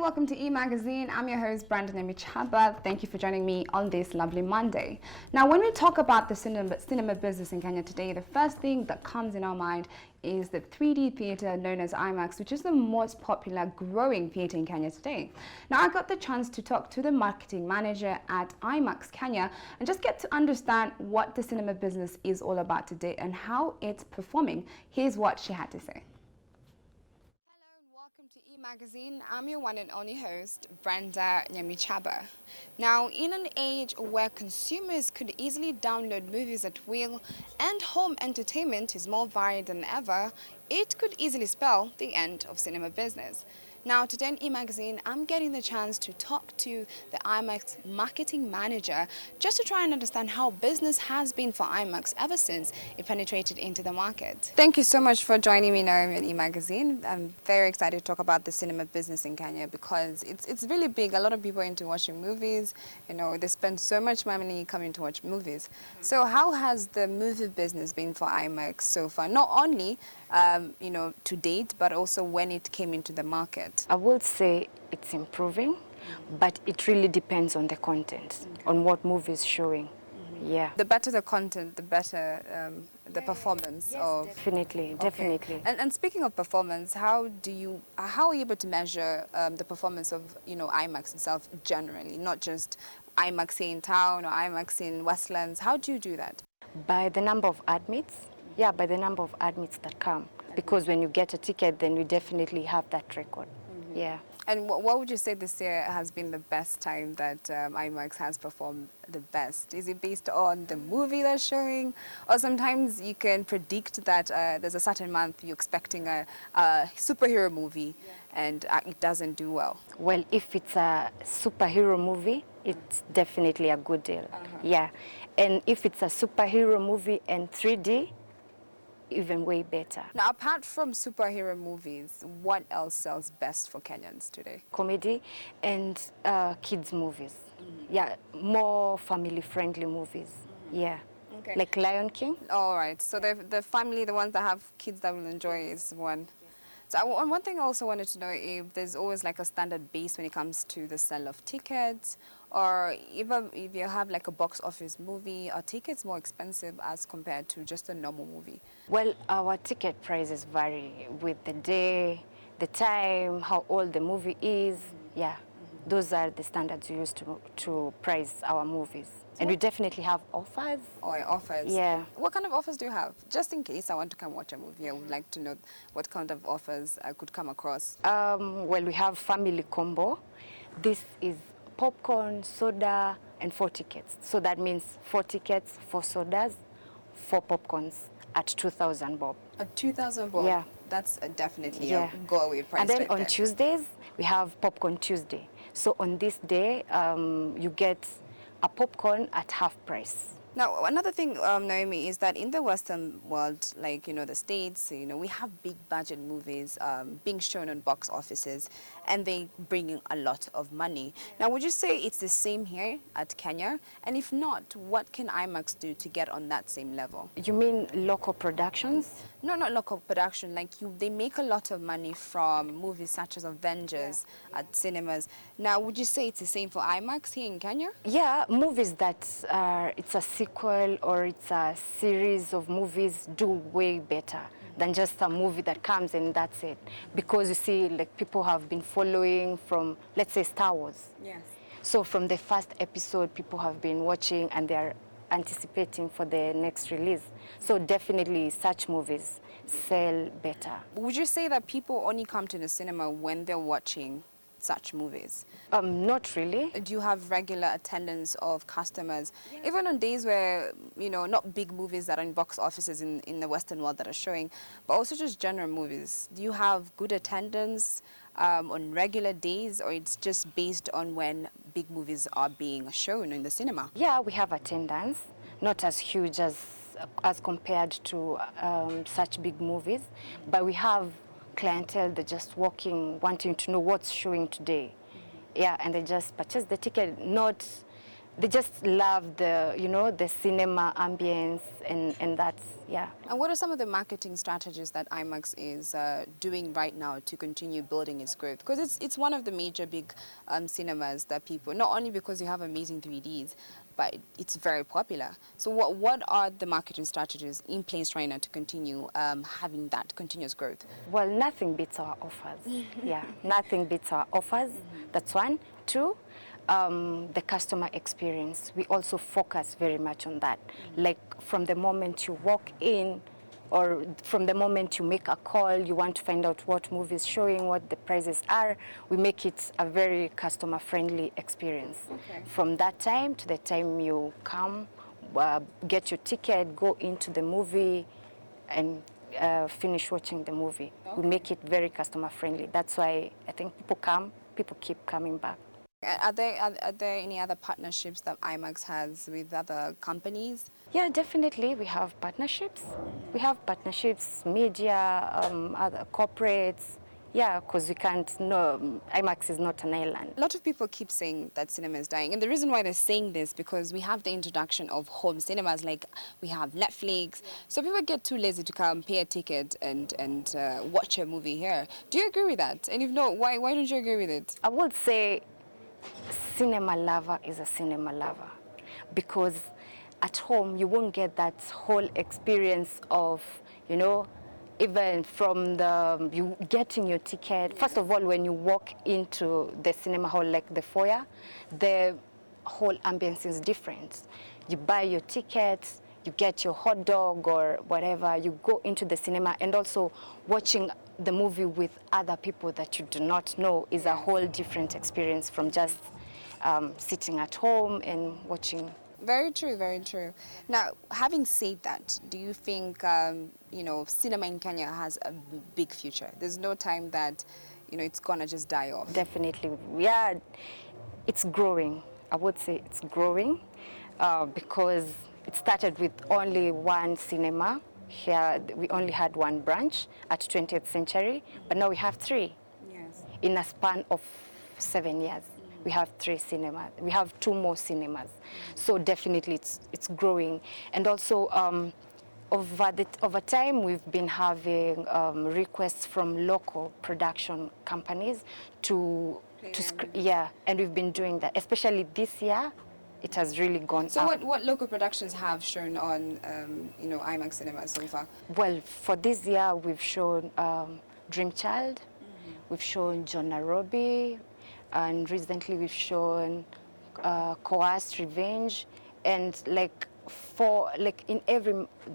and welcome to E-Magazine. I'm your host, Brandon Emichaba. Thank you for joining me on this lovely Monday. Now, when we talk about the cinema business in Kenya today, the first thing that comes in our mind is the 3D theatre known as IMAX, which is the most popular growing theatre in Kenya today. Now, I got the chance to talk to the marketing manager at IMAX Kenya and just get to understand what the cinema business is all about today and how it's performing. Here's what she had to say. Welcome to E-Magazine. I'm your one and only host, Brenda Nyamichaba. Now, in an age where consumers could easily download movies at will and home entertainment is more varied than ever, it could easily spell the end of cinema business. Now, today in E-Magazine, I'm getting the chance to talk to the IMAX marketing manager just to try and understand how business has been for IMAX ever since it penetrated into the market. Thank you so much for joining me now in E-Magazine. I'm very excited to talk about the cinema business in Kenya because it's really big. A lot of people are into watching movies. You know, they spend so much money coming to watch movies. So how has the movie business been for IMAX so far? Not only to date, but also when it came into the market? I would say it's improving, but it really depends on the content, on what movie is showing. Yeah. The better the content, the better the performance. Yes, definitely, definitely. And speaking of performance, how are you able to measure the performance of IMAX itself generally, not just IMAX in town or IMAX in Westlands? How do you do that? By the number of admits. Yeah, by the number of admits that come. Because when you get a ticket, then you definitely have that record. Yeah. And what would you say this year has been the best time that IMAX has performed the best? Is it based on the movie that's showing? Or sometimes you can predict that there's a certain month you're expecting a superhero movie and it doesn't do well? Well, if it's a superhero movie, it's definitely a good deal. Yeah. And if it's a superhero movie and 3D, even way better. Now, apart from superhero movies, what else sells best for Kenyans today? Comedy and kids movies. Yeah, more family-friendly movies. Yeah. Okay. Like Lion King. All right. So the family, the ones that have kids that will enjoy is one. So one thing I also wanted to know if there's always like a standard base when it comes to the sale of tickets, or even if you have like a box office movie, are tickets more expensive as compared to just a normal movie? Well, our ticket prices vary with the day, the time, how old the movie is. Yeah, those are the standards we use to price our movies. And we definitely have offers. Oh, offers. Yeah. What kind of offers do you have? Just in case I want to come watch a movie, I would like to know what kind of offers I could come across. Well, we have family combo. This is popcorn, soda, and 4 tickets. So that means 4 tickets, 4 sodas, 4 popcorns at 2,000 bob. At 2,000 bob? Yeah. That's definitely a go-away price. And then right on there. Tuesdays, we have Popcorn Tuesday. So on this day, you get a popcorn at half price. Now, another thing, Naomi, is that in the Western world, like, the States, we have big budget movies being shown on box offices, and they bring in a lot of money. Now, would you say it's the same here at Kenya? And if not, what can IMAX do to get on that same level? You mean local productions? No, not local production. Like they make a lot of money from movies such as Avengers at cinemas. Now, would you say it's the same for IMAX here in Kenya? Yeah, movies that it's a sequel or it's a series of movies do way better than just a movie that comes and that's it. Because you see, like people have been following from, let's say, Star Wars. Yes. So from the first episode, people have been watching and they're anticipating for the next release. So definitely such movies sell better. Would you say that people only come to the cinema when they're watching such movies? Not really. Do you have regular attendance of customers? Yes. Even on days where, not big movies that are in box offices in the Western world that are showing, but also just general movies. Do you have good attendance on regular days, or it's just based on when big movies are being shown in the cinema? Yeah, we have attendance, not as huge as compared to such big movies, but we have clientele that just walking, wanting to know what's showing today. Yeah, and they just purchase the ticket, not they just love the, you know, the cinema ambience, and that's, yeah. And what are some of the marketing strategies that IMAX is doing right now to continue building its growth? Because it's one of the major big cinemas that people, not only because you have amazing 3Ds, but it's very popular. So what are the marketing strategies in place right now to continue having that continuous growth? Well, nothing beats our offers. Yeah, nothing beats our offers. That's one. Two, the customer experience. We also focus very much on that. Like from the moment you walk in, or from the moment you make a call, you want to find out what movie is showing, what the prices are, we make it a very customer-friendly experience. Okay. From that time to the time you come, get your ticket, go into the movie, and finish watching the movie. Okay. We make it very customer-friendly. That's why I think people keep coming back. Are there any other partnerships that IMAX has with other companies? Yeah, definitely. We have partnerships. We have partnerships, media, other corporates. Yeah, because we can't, no, IMAX is not an island. A lot of people keep saying that cinema is dying, and the reason why they're saying this because we have the introduction of home cinemas, like we have Netflix. So people get too lazy to come pay a ticket and watch a movie here. Do you agree with that? And if not, why don't you agree with it? I would say cinema lover is a cinema lover, because at home you won't get that whole experience of, you know, even from you getting your ticket. First of all, when you walk into the cinema hall, like the foyer, the whole ambience is different. You buy your ticket, you get your hot dog or whatever, you go into the cinema, and also watching the movie with other people that you do not know is a whole different experience from just sitting at home and watching. Very true, very true. Now, having said that, do you think, you know, cinema in Kenya has a big future? There's no time that, you know, it's gonna just die off. Definitely, yeah, it's growing. I would say it's growing because it started with only one cinema. Here, we only had one branch at 20th Century, but now we have three. Yes. In a span of 7 years. We have 3 cinemas. We have 2 more cinemas. So definitely it's growing. And also over time we've been having requests from local production companies to yeah, and we've been doing that. Especially this year, it has really gone So up. what local productions have shown on, you know, IMAX cinemas so far? Well, for this year we've shown Dream Child, we've shown John Nairobi, and recently we've shown Coast Revenge, and like in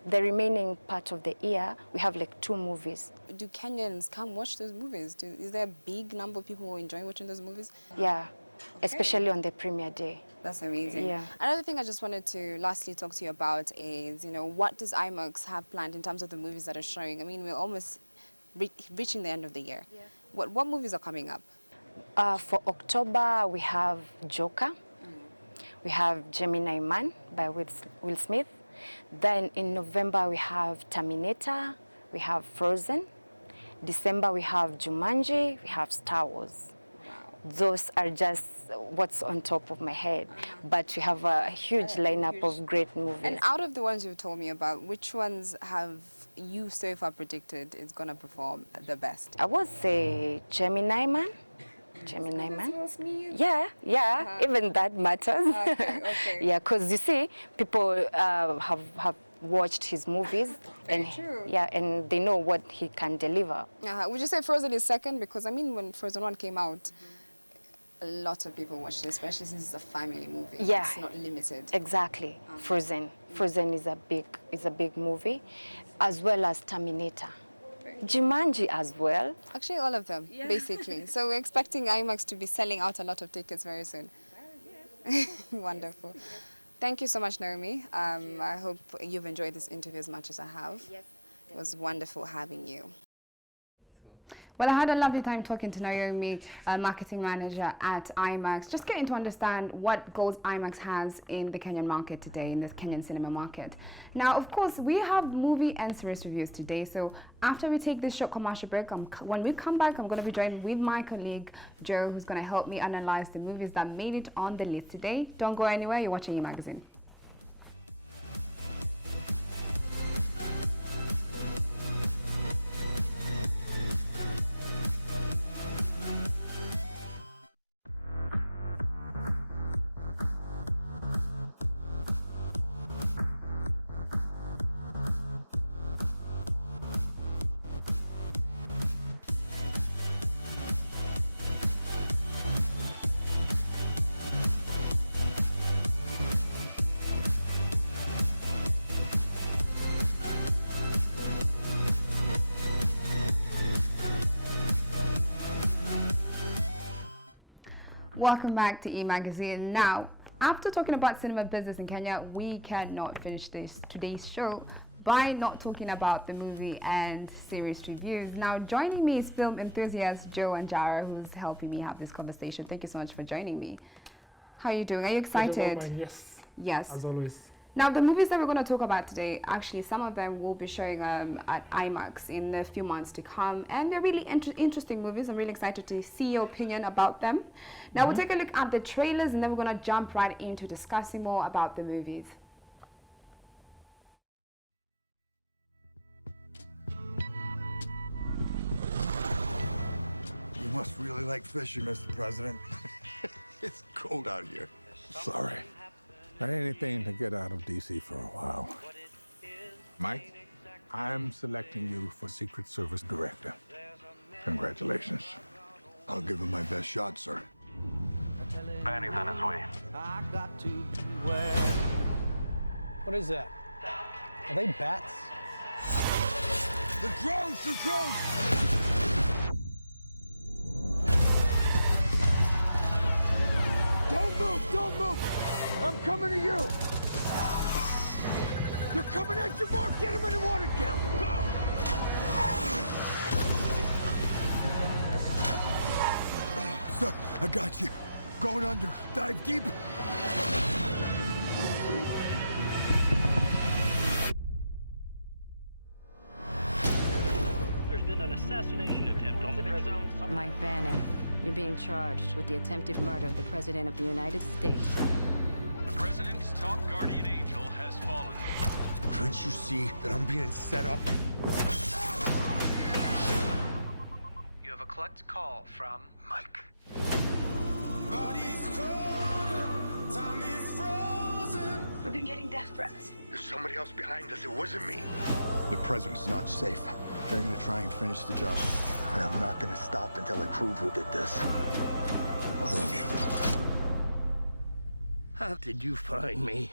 the remaining part of the year we have like 2 movies. Do Kenyans come watch those movies? Is there a big number of people who enjoy watching those movies? Yeah, especially on the premiere day. That's amazing. Yeah. Another thing I just wanted to lastly talk to you about is, you know, what does IMAX have planned in terms of the movies that are showing? I mean, we're almost reaching the end of the year. Yeah. What movies are coming up? For October, we have Joker. We have Gemini Man by Will Smith. Then in November, we have Terminator. We have Frozen. December, we have Jumanji. We have Star Wars. Wow. Those are just what's on top of my head. But we have a huge lineup of great movies. And out of the ones you've told me about, which ones have you so far predicted is going to perform the best? I would say Gemini Man. Gemini Man. Yeah, even that matters. Okay. Yeah, because you see, people have watched his movies, and true. yeah, and they know what he can deliver. Would you say Frozen is second? Because I mean, when Frozen 1 came out, a lot of people watched it, especially since it's a family movie. Yeah, it's not limited. Exactly. Frozen is a big movie, as well as Terminator. Jumanji as well. Actually, all of them, basically. So we're expecting IMAX to be selling out a lot of tickets very soon. Wonderful. Thank you so much, Naomi. I hope you've enjoyed this interview as much as I have. Yes. It was wonderful having you. Well, I had a lovely time talking to Naomi, marketing manager at IMAX, just getting to understand what goals IMAX has in the Kenyan market today, in the Kenyan cinema market. Now, of course, we have movie and series reviews today, so after we take this short commercial break, when we come back, I'm going to be joined with my colleague, Joe, who's going to help me analyze the movies that made it on the list today. Don't go anywhere, you're watching E-Magazine. Welcome back to E-Magazine. Now, after talking about cinema business in Kenya, we cannot finish today's show by not talking about the movie and series reviews. Now, joining me is film enthusiast Joe Wanjara, who's helping me have this conversation. Thank you so much for joining me. How are you doing? Are you excited? Yes. Yes. As always. Now, the movies that we're going to talk about today, actually, some of them will be showing at IMAX in a few months to come. And they're really interesting movies. I'm really excited to see your opinion about them. Now, we'll take a look at the trailers, and then we're going to jump right into discussing more about the movies. You must really like fishing, Mr. President. It's cold out here. Sorry. Not anything to get out of DC for a while. Mike, I'm selecting you for Secret Service Director. Congratulations. I'll give him my best shot, sir. Manny's on his way. What is that? Are they bats? The drones! The drones! Don't move! Don't move! I'm coming to you! They're coming at you, Mark! Get him in the water! Get him! Go! Sir, I got you. Going under. Dive deep. There's been an assassination attempt on the president. Mike Banning, you're being charged with the attempted murder of the President of the United States. The president's top guardian angel has fallen. Can't you see that I'm being set up? You have a collect call from Mike. We've been getting death threats. There's somebody else behind us. It wasn't me. The president's not safe. They're gonna try and finish the job. And I'm not gonna stop until I prove who did this. I love you. How did you find me?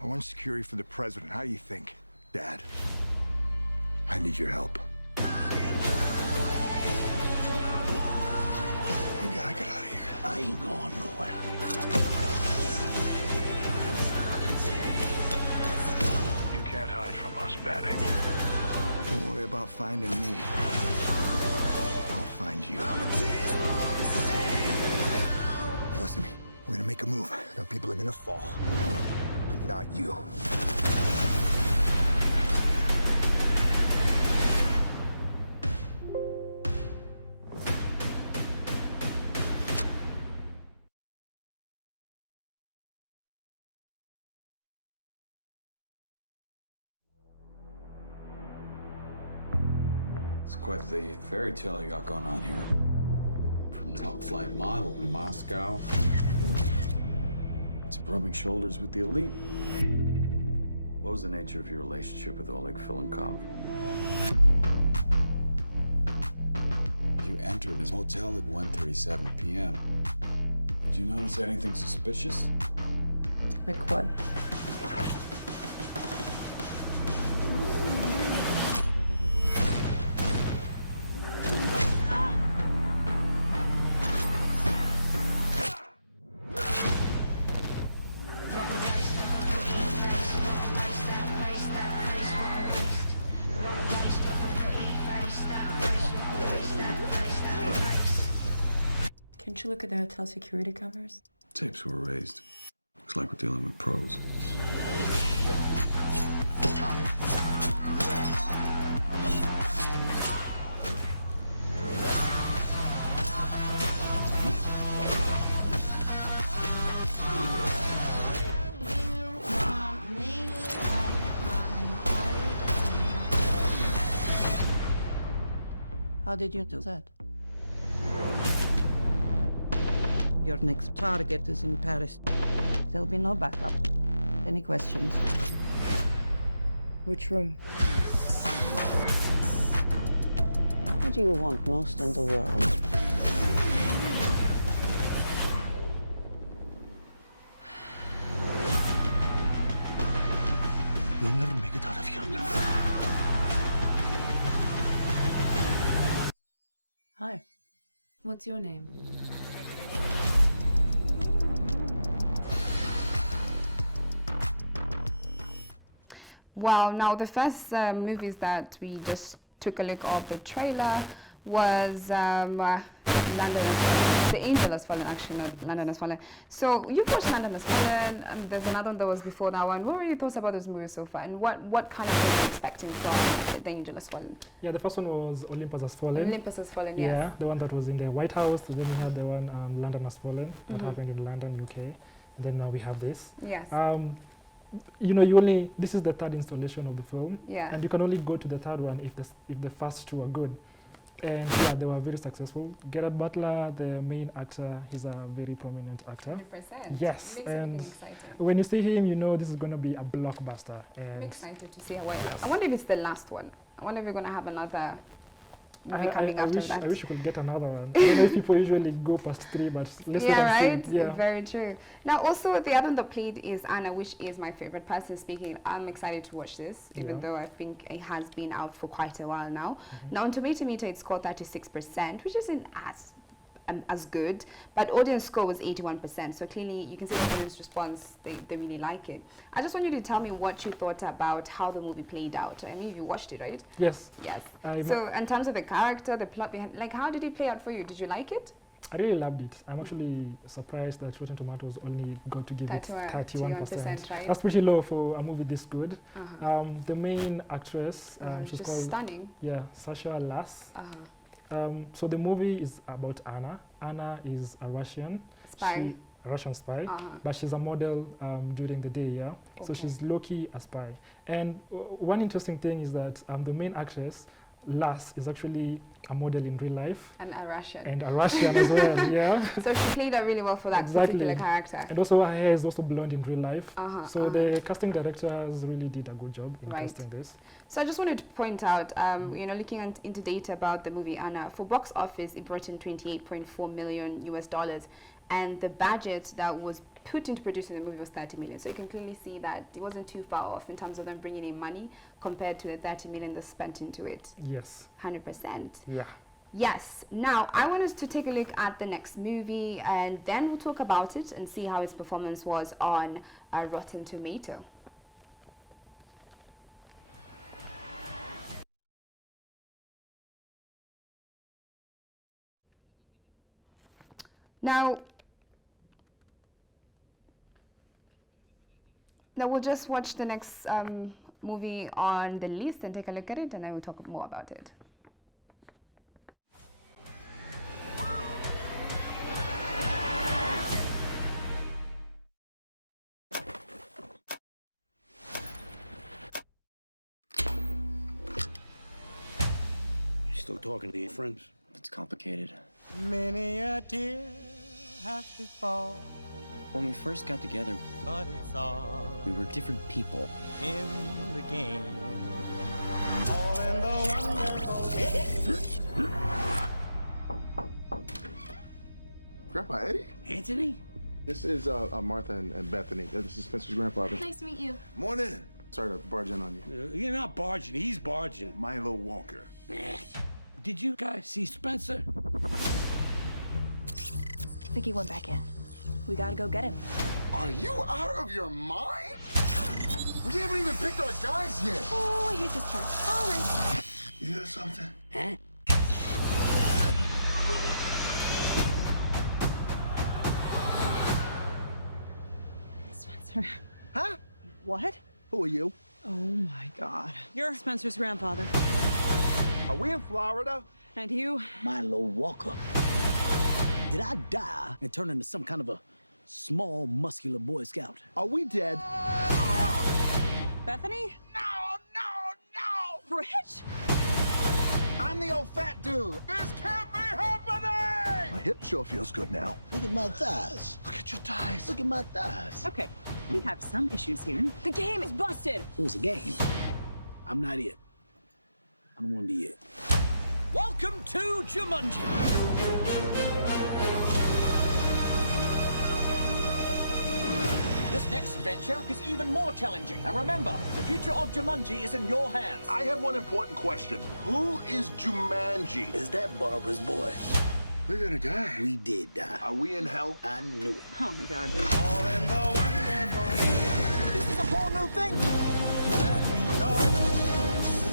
I want security for the president. How do you think, Dad? I need your help. We gotta get out of here. I ain't going nowhere. You can't hide from us, Banning. Don't worry about finding me. I'll find you. Listen to me. We're gonna make a move. Now people are gonna fall. But not you. It's quite the fairy tale you got going on here. From top flight model in Moscow to rubbing shoulders with the elite. What was the nature of your relationship with Oleg Filenkov? You entered his hotel at 1:37 p.m. Did you notice anything suspicious? Like what? Didn't you look at the hotel security cameras? Tapes were erased. Looks like we're dealing with pros. How did you do that? Your next target is in Paris. There'll be no backup. Any questions? Which room? What do you want most in the world? You'll never make it out of here. Hi. What's your name? Well, now the first movies that we just took a look of the trailer was London The Angel Has Fallen, actually, not London Has Fallen. So you've watched London Has Fallen, and there's another one that was before that one. What were your thoughts about those movies so far, and what kind of things are you expecting from The Angel Has Fallen? Yeah, the first one was Olympus Has Fallen. Olympus Has Fallen, yes. Yeah, the one that was in the White House. Then we had the one London Has Fallen, that happened in London, UK. And then now we have this. Yes. You know, this is the third installation of the film. Yeah. And you can only go to the third one if the first two are good. And yeah, they were very successful. Gerard Butler, the main actor, he's a very prominent actor. 100%. Yes, Makes and everything exciting. when you see him, you know this is going to be a blockbuster. And I'm excited to see how it I wonder if it's the last one. I wonder if we're going to have another movie coming after that. I wish we could get another one. I don't know if people usually go past 3, but let's wait and see. Yeah, Very true. Now, also, the other one that played is Anna, which is my favorite person speaking. I'm excited to watch this, even though I think it has been out for quite a while now. Now, on Tomato Meter, it scored 36%, which isn't as good, but audience score was 81%. So clearly, you can see the audience response; they really like it. I just want you to tell me what you thought about how the movie played out. I mean, you watched it, right? Yes. Yes. So, in terms of the character, the plot behind, like, how did it play out for you? Did you like it? I really loved it. I'm actually surprised that Rotten Tomatoes only got to give it 31%. Right? That's pretty low for a movie this good. The main actress, she's just called stunning. Yeah, Sasha Lass. So the movie is about Anna. Anna is a Russian spy. Russian spy, but she's a model during the day, yeah? Okay. So she's low-key a spy. And one interesting thing is that the main actress, Lass, is actually a model in real life. And a Russian. And a Russian as well, yeah? So she played that really well for that particular character. And also her hair is also blonde in real life. So the casting directors really did a good job in casting this. So I just wanted to point out, you know, looking into data about the movie Anna, for box office, it brought in $28.4 million US, and the budget that was put into producing the movie was 30 million. So you can clearly see that it wasn't too far off in terms of them bringing in money compared to the 30 million they spent into it. Yes. 100%. Yeah. Yes. Now, I want us to take a look at the next movie, and then we'll talk about it and see how its performance was on Rotten Tomato. Now we'll just watch the next movie on the list and take a look at it, and then we'll talk more about it. You still talking to your friends? It's complicated. Many a tear has to fall. When we first got together, but it's all we were different people. In the game. All in the wonderful game. Grandpa Eddie? Anthony? This is Martha and Bethany. This is Spencer's grandfather. Nice to meet you. Morning. Sorry to barge in on you. You're not barging, he's barging. Milo Walker. Did you guys see Spencer? I think he went back in. We gotta go get him. Are you out of your mind? We haven't even picked our guys yet. Oh, I hate this part. All right. You hear something? Huh? Spencer. Huh? What? Who are you? Oh my God. You're Spencer's grandfather. Are we in Florida? And you? Milo Walker. Did I die and turn into some kind of a small, muscular Boy Scout? Are we dead? Bethany? No! Rich? I'm the old fat dude. This can't be happening! My hip sure feels good now. Look at my thighs. Look at your thighs. Look at my thighs. Okay, we have some issues here. The game is busted! It was a game. I'm not it. I don't want to be it. Welcome to Jumanji. This next venture is even more challenging. And remember, the future of Jumanji is in your hands. I have one important question. Who is Jumanji? Is that Barbara's boy? We're gonna die. We did die. Are we in hell? I knew it. Oh my God. This is a whole new thing.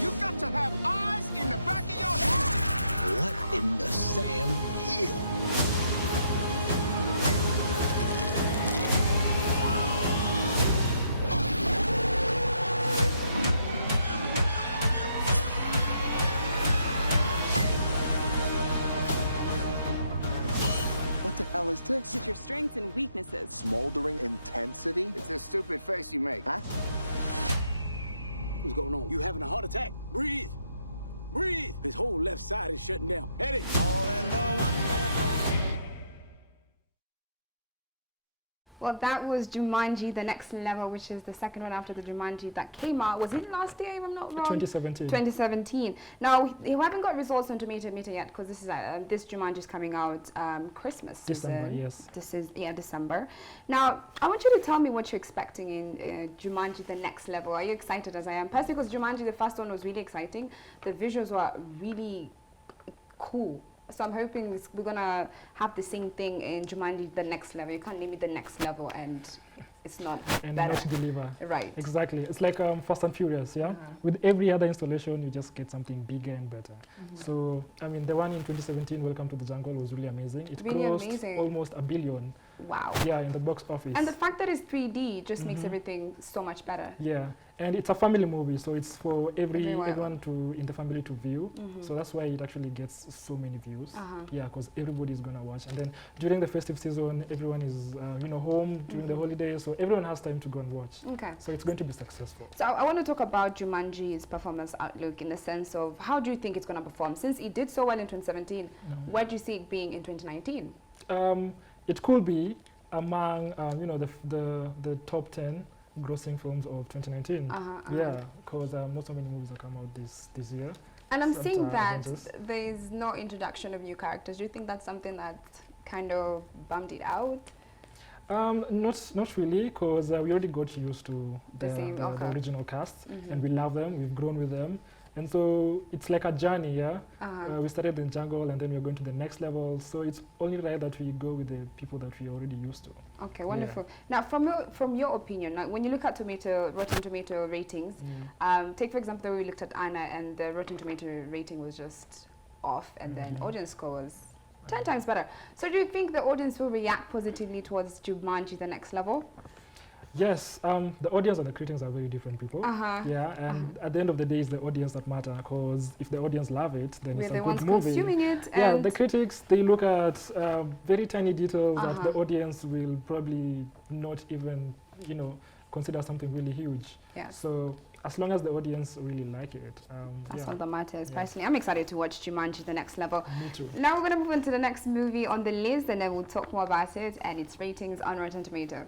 You've got to have eyes in the back of your head. What in the Sam Hill? What the hell is this? It's your strengths and weaknesses. Smoldering intensity? It's this stupid face you make, huh? What's going on? You having a heart attack? Breathe. Breathe. His whole left side is shutting down. Eddie. Well, that was Jumanji: The Next Level, which is the second one after the Jumanji that came out. Was it last year, if I'm not wrong? 2017. 2017. Now, we haven't got results on Tomato Meter yet, because this is this Jumanji is coming out Christmas December, season. yes. This is, yeah, December. Now, I want you to tell me what you're expecting in Jumanji: The Next Level. Are you excited as I am? Personally, because Jumanji, the first one, was really exciting. The visuals were really cool. So I'm hoping we're gonna have the same thing in Jumanji: The Next Level. You can't name it The Next Level and it's not and better. not deliver. Right. Exactly. It's like Fast and Furious, yeah? With every other installation, you just get something bigger and better. So, I mean, the one in 2017, Welcome to the Jungle, was really amazing. It Really grossed amazing. almost $1 billion. Wow. Yeah, in the box office. And the fact that it's 3D just makes everything so much better. Yeah, and it's a family movie, so it's for Everyone. everyone in the family to view. So that's why it actually gets so many views. Yeah, because everybody's gonna watch. And then during the festive season, everyone is home during the holidays, so everyone has time to go and watch. Okay. So it's going to be successful. So I want to talk about Jumanji's performance outlook in the sense of how do you think it's going to perform? Since it did so well in 2017, where do you see it being in 2019? It could be among the top 10 grossing films of 2019. Yeah, because not so many movies have come out this year. And I'm seeing that Avengers. there's no introduction of new characters. Do you think that's something that kind of bummed it out? Not really, because we already got used to the original cast, and we love them. We've grown with them, and so it's like a journey. Yeah, we started in Jungle, and then we're going to the next level. So it's only right that we go with the people that we're already used to. Okay, wonderful. Now, from your opinion, like when you look at Rotten Tomato ratings, take for example the way we looked at Anna, and the Rotten Tomato rating was just off, and then audience score was 10 times better. So do you think the audience will react positively towards Jumanji: The Next Level? Yes, the audience and the critics are very different people. Yeah, and at the end of the day, it's the audience that matter, because if the audience love it, then We're it's the a ones good movie. consuming it. Yeah, and the critics, they look at very tiny details that the audience will probably not even, consider something really huge. Yes. So as long as the audience really like it, that's all that matters. Personally, I'm excited to watch Jumanji: The Next Level. Me too. Now we're going to move on to the next movie on the list, and then we'll talk more about it and its ratings on Rotten Tomato.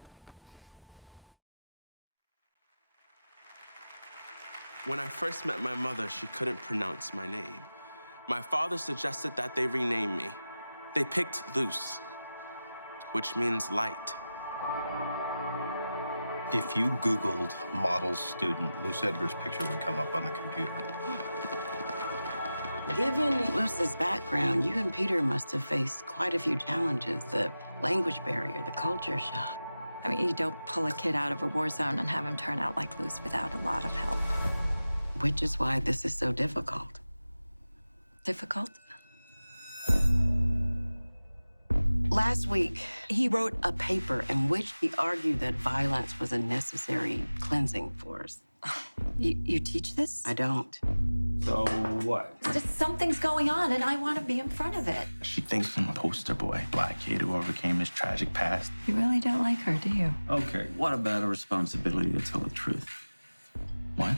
When I first met my mother, she couldn't pronounce my name. My father suggested that they rename me. They picked Luce, which means light. If you Googled model student, Luce Edgar's picture would come up on the computer. Given Luce's background, you and Peter must have faced quite a few challenges. The language barrier, the culture shock. I mean, you don't pull a kid out of a war zone and have him turn out like Luce without a lot of help. Which is why this is so difficult. Difficult? Last week, he wrote a paper in which he argued that violence was a necessary cleansing force. You teach this? I don't. So what? Just something's going on, and I want to be in front of it. She thinks I'm a poster boy, black kid who overcame his tragic past. You really don't like her, do you? Okay, what about a responsibility to tell the truth? What?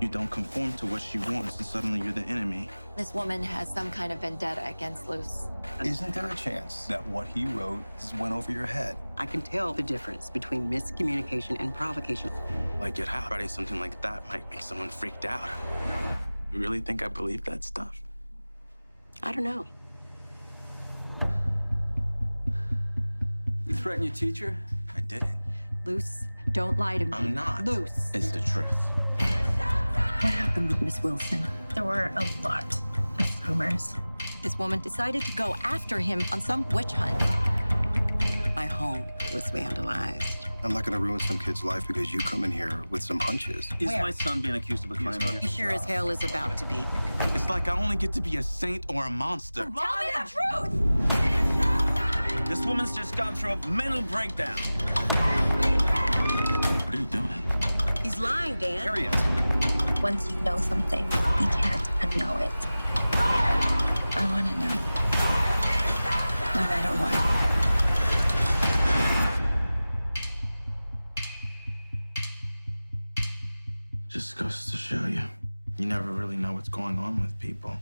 You don't conform to what she wants, and suddenly you're the enemy. This woman has some kind of vendetta against Luce. Isn't there a chance that what he wrote just went over your head? I can tell the difference between miscommunication and provocation. Like it how writing something like that might make someone freaked out. You really think I believe that stuff? I don't know. You threatened your teacher? I didn't. Luce, don't lie to me. I'm not. Luce. It's the truth. What happened with Miss Wilson? There were a lot of rumors. This woman decided to go after him on some witch hunt. My home was vandalized. I'm not gonna ruin some kid's life because you come in here with some hunches. Is my son being accused of a crime here? He sure as hell is about to be. It's like I only get to be a saint or a monster. Tell me the truth! This woman's just gone through a mental breakdown. What are you doing? He's lying, Dan. Harriet. Once you know something, you can't unknow it. I want to know. No matter what. Just goes to show you. You never really know what's going on with people.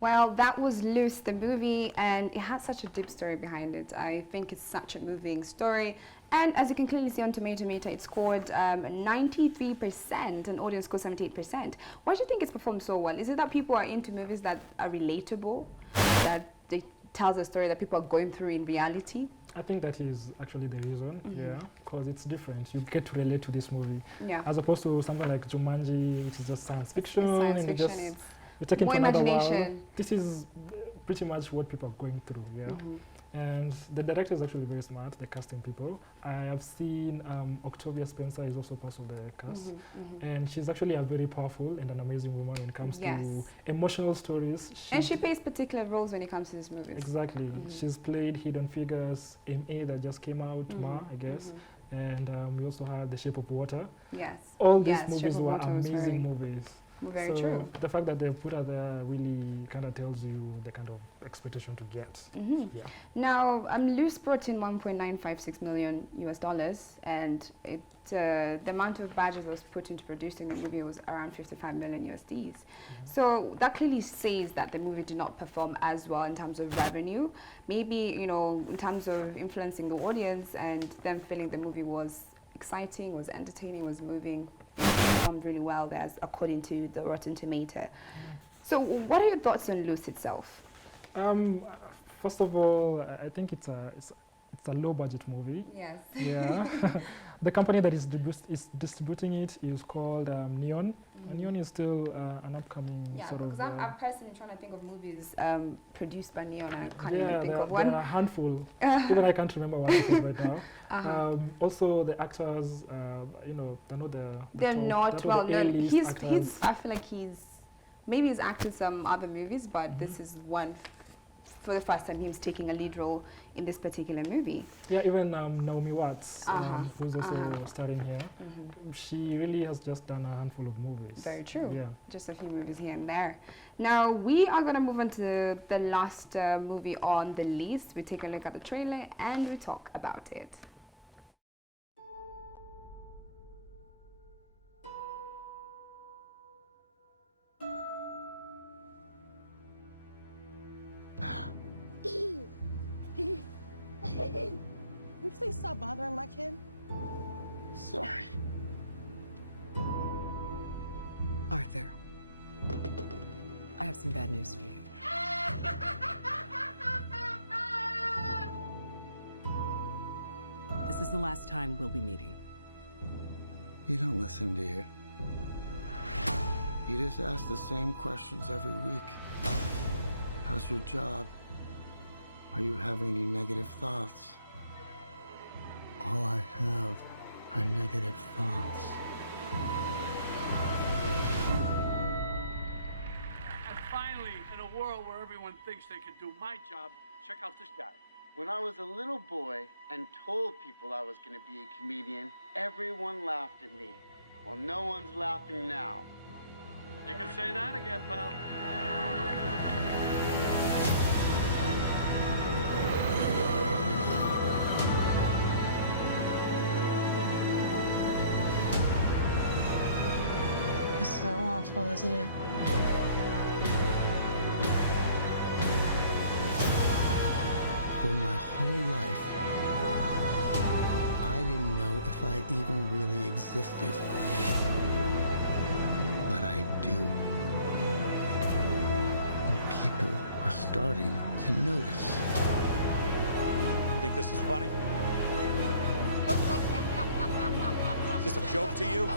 Well, that was Luce, the movie, and it has such a deep story behind it. I think it's such a moving story. And as you can clearly see on Tomato Meter, it scored 93% and audience score 78%. Why do you think it's performed so well? Is it that people are into movies that are relatable, that they tells a story that people are going through in reality? I think that is actually the reason, yeah, because it's different. You get to relate to this movie. Yeah. As opposed to something like Jumanji, which is just science fiction. Science and fiction, you it's you're taken more to another imagination. world. This is pretty much what people are going through, yeah. And the director is actually very smart, the casting people. I have seen Octavia Spencer is also part of the cast. And she's actually a very powerful and an amazing woman when it comes to emotional stories. And she plays particular roles when it comes to this movie. Exactly. She's played Hidden Figures, M.A. that just came out, Ma, I guess. And we also had The Shape of Water. Yes. All these movies were amazing movies. Very so true. The fact that they put her there really kind of tells you the kind of expectation to get. Yeah. Now, Luce brought in $1.956 million US, and the amount of budget that was put into producing the movie was around 55 million USDs. So that clearly says that the movie did not perform as well in terms of revenue. Maybe, you know, in terms of influencing the audience and them feeling the movie was exciting, was entertaining, was moving. Performed really well there, according to the Rotten Tomato. So, what are your thoughts on Luce itself? First of all, I think it's a low budget movie. Yes. Yeah. The company that is distributing it is called Neon. Neon is still an upcoming sort of. Yeah, because I'm personally trying to think of movies produced by Neon. I can't even think of one. one. There are a handful. Even I can't remember what it is right now. Also, the actors, you know, they're not well known. He's. I feel like maybe he's acted some other movies, but this is one. For the first time, he's taking a lead role in this particular movie. Yeah, even Naomi Watts, who's also starring here, she really has just done a handful of movies. Very true. Yeah. Just a few movies here and there. Now, we are going to move on to the last movie on the list. We take a look at the trailer and we talk about it. Can you please stop bothering my kid? Sorry. Arthur, I have some bad news for you. This is the last time we'll be meeting. You don't listen, do you? You just ask the same questions every week. How's your job? Are you having any negative thoughts? All I have are negative thoughts. Finally, in a world where everyone thinks they can do my job, check out this guy. When I was a little boy and told people I was going to be a comedian, everyone laughed at me. Well, no one's laughing now. You can say that again, pal. It's so awful, isn't it? For my whole life, I didn't know if I even really existed. But I do. And people are starting to notice. You think this is funny? Is this a joke to you?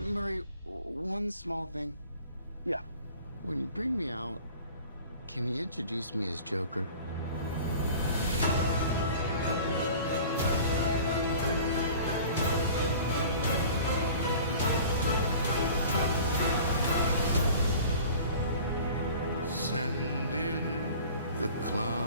Murray, one small thing. Yeah. When you bring me out, can you introduce me as Joker? Send in the clown.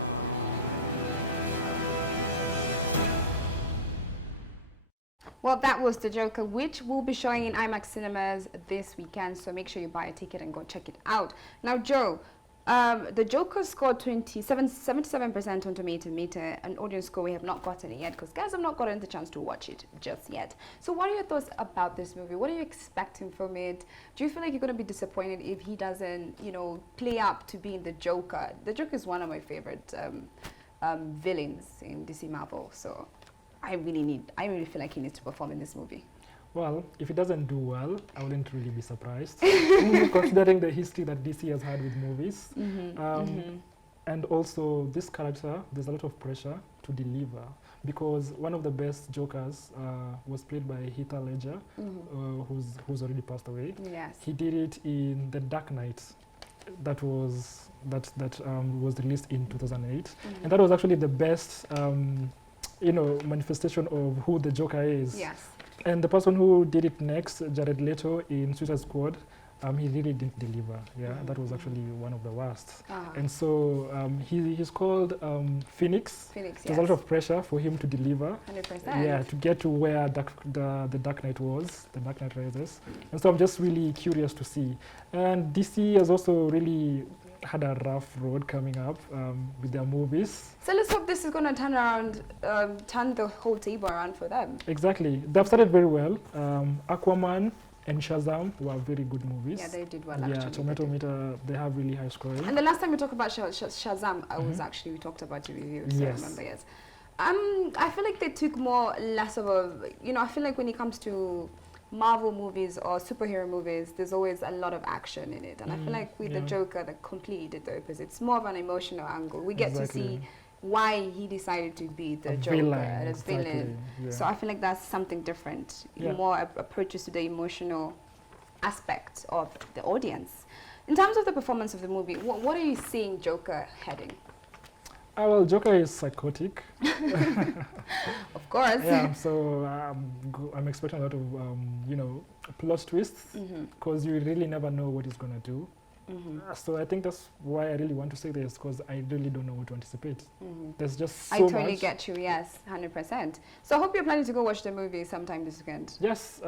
Well, that was The Joker, which will be showing in IMAX cinemas this weekend, so make sure you buy a ticket and go check it out. Now, Joe, The Joker scored 77% on Tomato Meter, an audience score we have not gotten it yet, because guys have not gotten the chance to watch it just yet. So what are your thoughts about this movie? What are you expecting from it? Do you feel like you're going to be disappointed if he doesn't, you know, play up to being the Joker? The Joker is one of my favorite villains in DC Marvel, so I really feel like he needs to perform in this movie. Well, if it doesn't do well, I wouldn't really be surprised, considering the history that DC has had with movies. And also, this character, there's a lot of pressure to deliver, because one of the best Jokers was played by Heath Ledger, who's already passed away. Yes. He did it in The Dark Knight, that was released in 2008, and that was actually the best, manifestation of who the Joker is. Yes. And the person who did it next, Jared Leto in Suicide Squad, he really didn't deliver. Yeah, that was actually one of the worst. And so he's called Phoenix. Phoenix, There's a lot of pressure for him to deliver. 100%. Yeah, to get to where the Dark Knight was, the Dark Knight Rises. And so I'm just really curious to see. And DC has also really had a rough road coming up with their movies. So let's hope this is going to turn around, turn the whole table around for them. Exactly. They've started very well. Aquaman and Shazam were very good movies. Yeah, they did well, yeah, actually. Tomato Meter, they have really high scoring. And the last time we talked about Shazam, we talked about the review, so Yes. I remember, yes. I feel like they took less of a, I feel like when it comes to Marvel movies or superhero movies, there's always a lot of action in it. And I feel like with the Joker, they completely did the opposite. It's more of an emotional angle. We get to see why he decided to be the Joker, villain, villain. Yeah. So I feel like that's something different. Yeah. More approaches to the emotional aspect of the audience. In terms of the performance of the movie, what are you seeing Joker heading? Well, Joker is psychotic. Of course. Yeah, so I'm expecting a lot of, plot twists, because you really never know what he's going to do. So I think that's why I really want to say this, because I really don't know what to anticipate. There's just so much. I totally get you, yes, 100%. So I hope you're planning to go watch the movie sometime this weekend. Yes,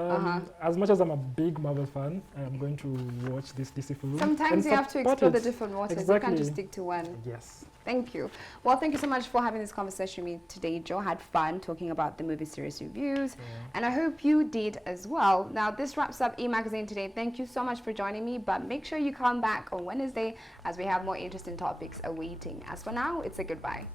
as much as I'm a big Marvel fan, I'm going to watch this DC film. Sometimes and you have to support explore the it. different waters. Exactly. You can't just stick to one. Yes. Thank you. Well, thank you so much for having this conversation with me today, Joe. I had fun talking about the movie series reviews, and I hope you did as well. Now, this wraps up E-Magazine today. Thank you so much for joining me, but make sure you come back on Wednesday as we have more interesting topics awaiting. As for now, it's a goodbye.